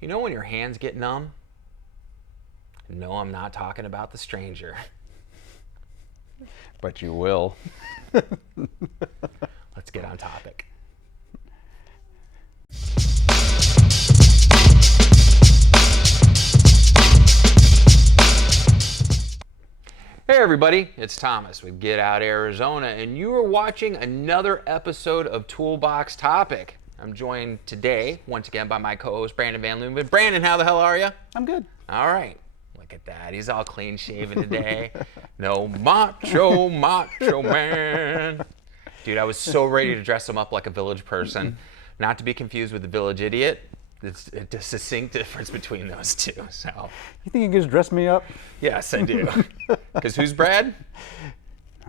You know when your hands get numb? No, I'm not talking about the stranger. But you will. Let's get on topic. Hey everybody, it's Thomas with Get Out Arizona, and you are watching another episode of Toolbox Topic. I'm joined today, once again, by my co-host, Brandon Van Loonven. Brandon, how the hell are you? I'm good. All right. Look at that. He's all clean shaven today. No macho man. Dude, I was so ready to dress him up like a village person. Not to be confused with the village idiot. There's a distinct difference between those two. So, You think you can just dress me up? yes, I do. Because who's Brad?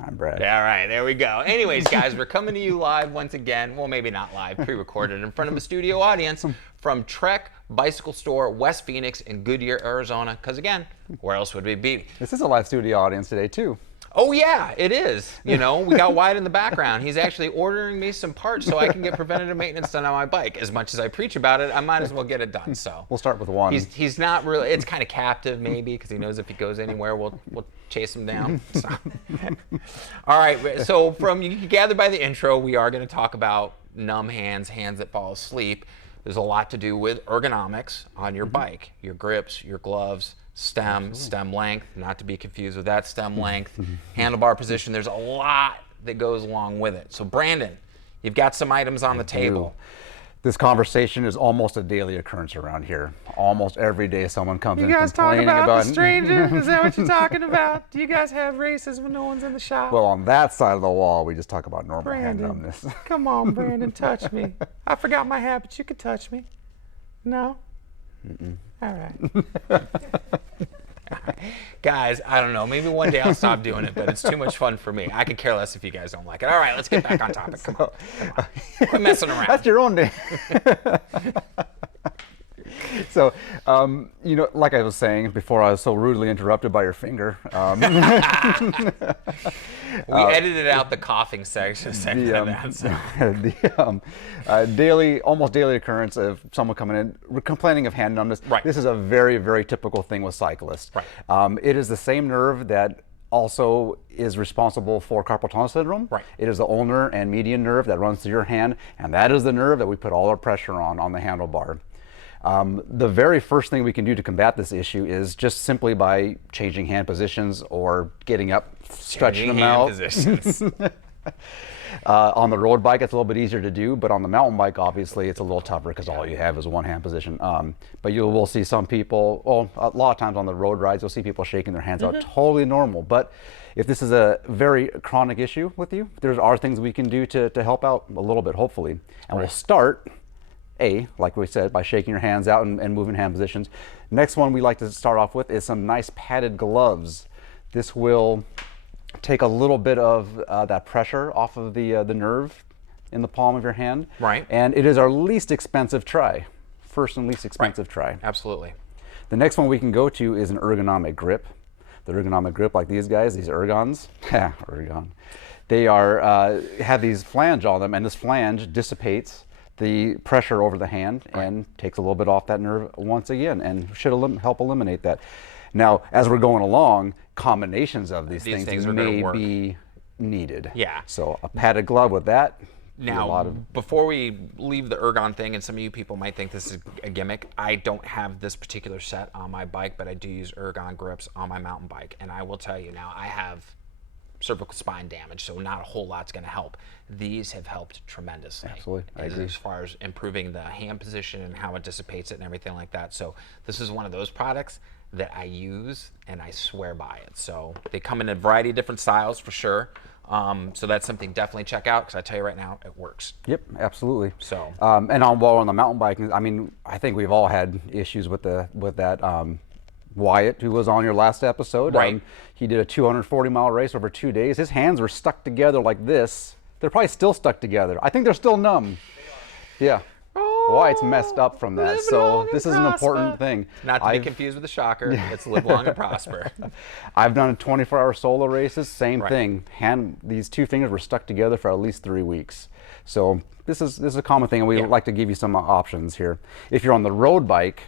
I'm Brad. All right, there we go. Anyways, guys, we're coming to you live once again. Well, maybe not live, pre-recorded in front of a studio audience from Trek Bicycle Store, West Phoenix in Goodyear, Arizona. Because again, where else would we be? This is a live studio audience today, too. Oh yeah, it is. You know, we got Wyatt in the background. He's actually ordering me some parts so I can get preventative maintenance done on my bike. As much as I preach about it, I might as well get it done. So We'll start with one. he's not really. It's kind of captive maybe because he knows if he goes anywhere, we'll chase him down. So. All right. So from you can gather by the intro, we are going to talk about numb hands, hands that fall asleep. There's a lot to do with ergonomics on your bike, your grips, your gloves. Stem length, not to be confused with that stem length, handlebar position. There's a lot that goes along with it. So Brandon, you've got some items on the table. This conversation is almost a daily occurrence around here. Almost every day someone comes in You guys talk complaining about the stranger? Is that what you're talking about? Do you guys have races when no one's in the shop? Well, on that side of the wall, we just talk about normal hand Brandon, numbness. come on, Brandon, touch me. I forgot my habits. You could touch me. No? All right. Guys, I don't know. Maybe one day I'll stop doing it, but it's too much fun for me. I could care less if you guys don't like it. All right, let's get back on topic. Come on. Quit messing around. That's your own day. So, you know, like I was saying before, I was so rudely interrupted by your finger. We edited out the coughing section of that. So. Almost daily occurrence of someone coming in complaining of hand numbness. Right. This is a very, very typical thing with cyclists. Right. It is the same nerve that also is responsible for carpal tunnel syndrome. Right. It is the ulnar and median nerve that runs through your hand, and that is the nerve that we put all our pressure on the handlebar. The very first thing we can do to combat this issue is just simply by changing hand positions or getting up, stretching them out. On the road bike, it's a little bit easier to do, but on the mountain bike, obviously, it's a little tougher because all you have is one hand position. But you will see some people, well, a lot of times on the road rides, you'll see people shaking their hands out, totally normal. But if this is a very chronic issue with you, there are things we can do to help out a little bit, hopefully. And we'll start, like we said, by shaking your hands out and moving hand positions. Next one we like to start off with is some nice padded gloves. This will take a little bit of that pressure off of the nerve in the palm of your hand. Right. And it is our least expensive try. First and least expensive try. Absolutely. The next one we can go to is an ergonomic grip. The ergonomic grip, like these guys, these ergons, ergon. They are have these flange on them, and this flange dissipates the pressure over the hand and takes a little bit off that nerve once again, and should help eliminate that. Now, as we're going along, combinations of these things may be needed. Yeah. So a padded glove with that. Now, before we leave the ergon thing, and some of you people might think this is a gimmick, I don't have this particular set on my bike, but I do use ergon grips on my mountain bike. And I will tell you now, I have cervical spine damage, so not a whole lot's going to help. These have helped tremendously. Absolutely, I agree. As far as improving the hand position and how it dissipates it and everything like that. So this is one of those products that I use and I swear by it. So they come in a variety of different styles for sure. So that's something definitely check out, because I tell you right now, it works. Yep, absolutely. So and while on the mountain bike, I mean, I think we've all had issues with that. Wyatt, who was on your last episode, right. He did a 240-mile race over 2 days. His hands were stuck together like this. They're probably still stuck together. I think they're still numb. Yeah. Wyatt's messed up from that. So this is an important thing. Not to be confused with the shocker. It's live long and prosper. I've done 24-hour solo races. Same thing. These two fingers were stuck together for at least 3 weeks. So this is a common thing, and we like to give you some options here. If you're on the road bike,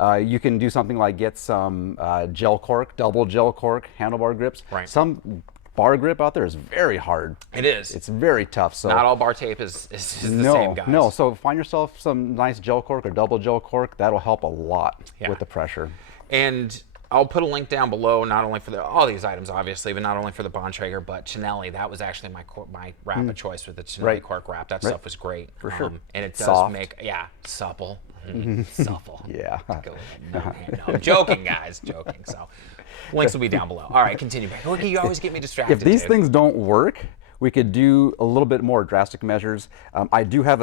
You can do something like get some gel cork, double gel cork handlebar grips. Right. Some bar grip out there is very hard. It is. It's very tough. So not all bar tape is the same, guys. No, so find yourself some nice gel cork or double gel cork. That'll help a lot with the pressure. And I'll put a link down below, not only for all these items, obviously, but not only for the Bontrager, but Chinelli. That was actually my wrap of choice with the Chinelli cork wrap. That stuff was great. For sure. And it does Soft. make, supple. Supple. Yeah. Go no, I'm joking, guys. Joking. So links will be down below. All right, continue back. Look, you always get me distracted. If these dude. things don't work, we could do a little bit more drastic measures. I do have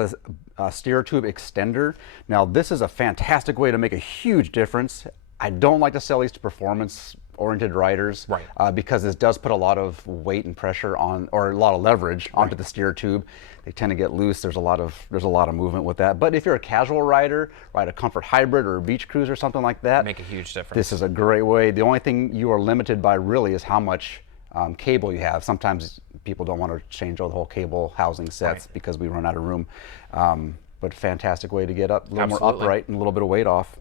a steer tube extender. Now, this is a fantastic way to make a huge difference. I don't like to sell these to performance-oriented riders, because this does put a lot of weight and pressure on, or a lot of leverage onto the steer tube. They tend to get loose. There's a lot of movement with that. But if you're a casual rider, ride a comfort hybrid or a beach cruise or something like that, make a huge difference. This is a great way. The only thing you are limited by really is how much cable you have. Sometimes people don't want to change all the whole cable housing sets because we run out of room. But fantastic way to get up, a little more upright and a little bit of weight off.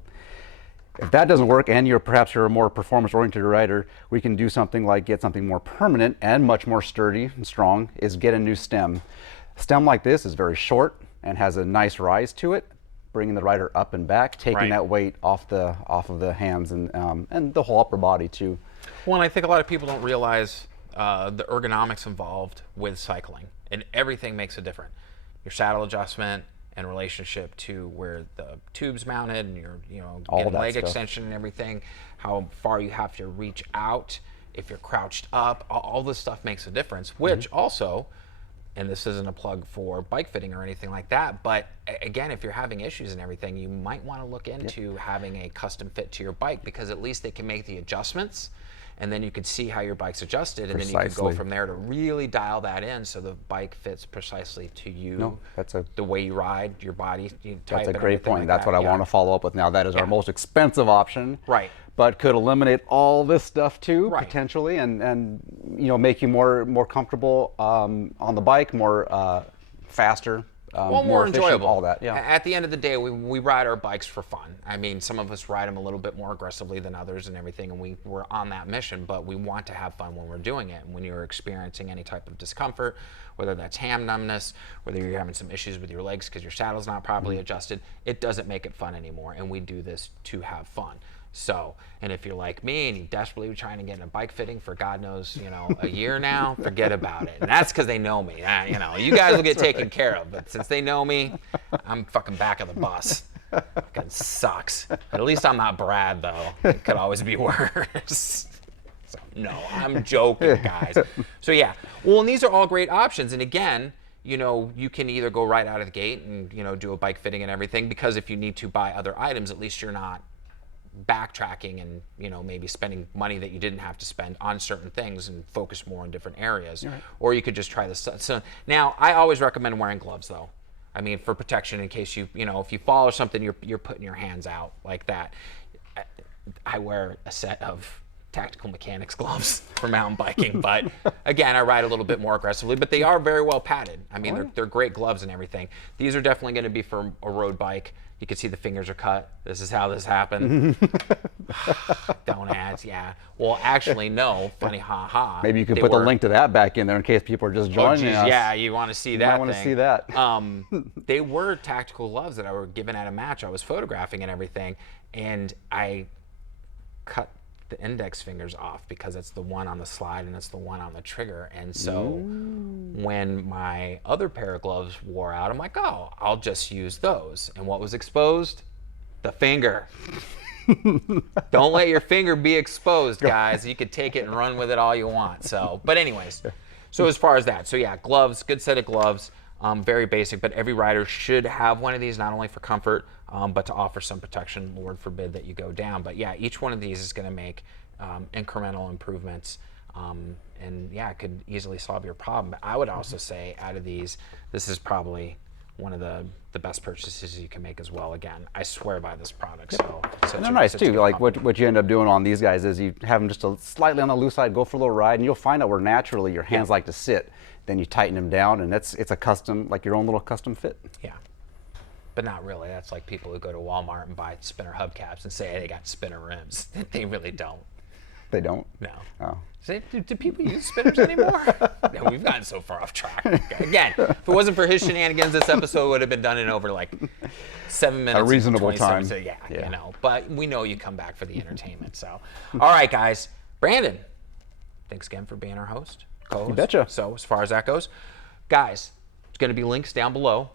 If that doesn't work, and perhaps you're a more performance-oriented rider, we can do something like get something more permanent and much more sturdy and strong, is get a new stem. A stem like this is very short and has a nice rise to it, bringing the rider up and back, taking that weight off of the hands and the whole upper body too. Well, and I think a lot of people don't realize the ergonomics involved with cycling, and everything makes a difference. Your saddle adjustment in relationship to where the tube's mounted, and your getting leg extension and everything, how far you have to reach out, if you're crouched up, all this stuff makes a difference, which also, and this isn't a plug for bike fitting or anything like that, but again, if you're having issues and everything, you might want to look into having a custom fit to your bike, because at least they can make the adjustments, and then you can see how your bike's adjusted, and then you can go from there to really dial that in so the bike fits precisely to you, the way you ride, your body type. That's a great point. Like that's what I want to follow up with now. That is our most expensive option. Right. But could eliminate all this stuff too, potentially, and make you more comfortable on the bike, more faster. More enjoyable. All that, At the end of the day, we ride our bikes for fun. I mean, some of us ride them a little bit more aggressively than others and everything, and we're on that mission, but we want to have fun when we're doing it. And when you're experiencing any type of discomfort, whether that's ham numbness, whether you're having some issues with your legs because your saddle's not properly adjusted, it doesn't make it fun anymore, and we do this to have fun. So, and if you're like me and you desperately trying to get in a bike fitting for God knows, a year now, forget about it. And that's because they know me. You guys will get taken care of, but since they know me, I'm fucking back of the bus. Fucking sucks. At least I'm not Brad, though. It could always be worse. So, no, I'm joking, guys. So yeah, well, and these are all great options. And again, you can either go right out of the gate and, do a bike fitting and everything, because if you need to buy other items, at least you're not backtracking and maybe spending money that you didn't have to spend on certain things and focus more on different areas. Or you could just try this. So now I always recommend wearing gloves, though. I mean, for protection, in case if you fall or something, you're putting your hands out like that. I wear a set of tactical mechanics gloves for mountain biking, but again, I ride a little bit more aggressively, but they are very well padded. I mean, they're great gloves and everything. These are definitely going to be for a road bike. You can see the fingers are cut. This is how this happened. Don't ask, Well, actually, no. Funny, ha. Maybe you could put the link to that back in there in case people are just joining us. Yeah, you want to see that. I want to see that. They were tactical gloves that I were given at a match. I was photographing and everything, and I cut the index fingers off because it's the one on the slide and it's the one on the trigger. And so when my other pair of gloves wore out, I'm like, oh, I'll just use those. And what was exposed? The finger. Don't let your finger be exposed, guys. You could take it and run with it all you want. So, but anyways, so as far as that, so yeah, gloves, good set of gloves. Very basic, but every rider should have one of these, not only for comfort, but to offer some protection. Lord forbid that you go down. But yeah, each one of these is going to make incremental improvements, and yeah, it could easily solve your problem. But I would also say, out of these, this is probably one of the best purchases you can make as well. Again, I swear by this product. So and they're nice too. Like what you end up doing on these guys is you have them just slightly on the loose side, go for a little ride, and you'll find out where naturally your hands like to sit. Then you tighten them down, and it's a custom, like your own little custom fit. Yeah. but not really. That's like people who go to Walmart and buy spinner hubcaps and say they got spinner rims. They really don't. They don't? No. Oh. Do people use spinners anymore? No, we've gotten so far off track. Again, if it wasn't for his shenanigans, this episode would have been done in over like 7 minutes. A reasonable time. So yeah, you know. But we know you come back for the entertainment. So, all right, guys. Brandon, thanks again for being our host. Co-host. You betcha. So as far as that goes, guys, there's going to be links down below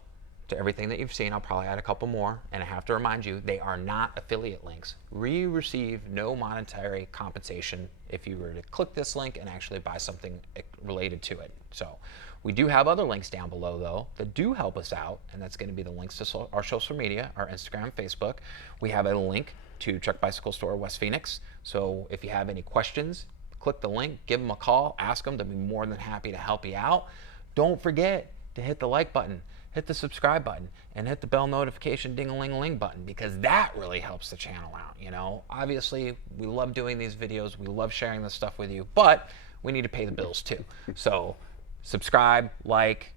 to everything that you've seen. I'll probably add a couple more, and I have to remind you, they are not affiliate links. We receive no monetary compensation if you were to click this link and actually buy something related to it. So we do have other links down below, though, that do help us out, and that's going to be the links to our social media, our Instagram, Facebook. We have a link to Truck Bicycle Store West Phoenix. So if you have any questions, click the link, give them a call, ask them. They'll be more than happy to help you out. Don't forget to hit the like button, hit the subscribe button, and hit the bell notification ding-a-ling-a-ling button, because that really helps the channel out, you know? Obviously, we love doing these videos. We love sharing this stuff with you, but we need to pay the bills too. So subscribe, like,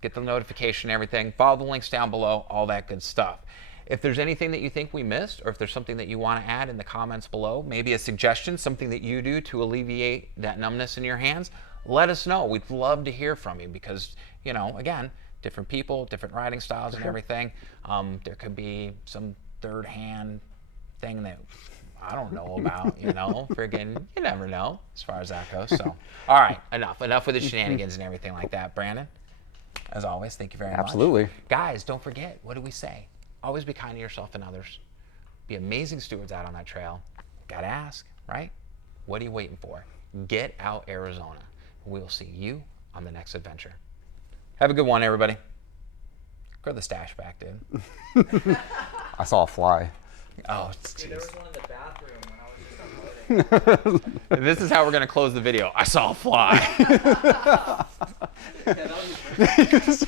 get the notification, everything. Follow the links down below, all that good stuff. If there's anything that you think we missed, or if there's something that you want to add in the comments below, maybe a suggestion, something that you do to alleviate that numbness in your hands, let us know. We'd love to hear from you because, you know, again, different people, different riding styles and everything. There could be some third-hand thing that I don't know about, you know, friggin', you never know as far as that goes. So, all right, enough with the shenanigans and everything like that. Brandon, as always, thank you very much. Absolutely. Guys, don't forget, what do we say? Always be kind to yourself and others. Be amazing stewards out on that trail. Gotta ask, right? What are you waiting for? Get out Arizona. We will see you on the next adventure. Have a good one, everybody. Grow the stash back, dude. I saw a fly. Oh, Dude, there was one in the bathroom when I was just unloading. this is how we're gonna close the video. I saw a fly. Yeah, that was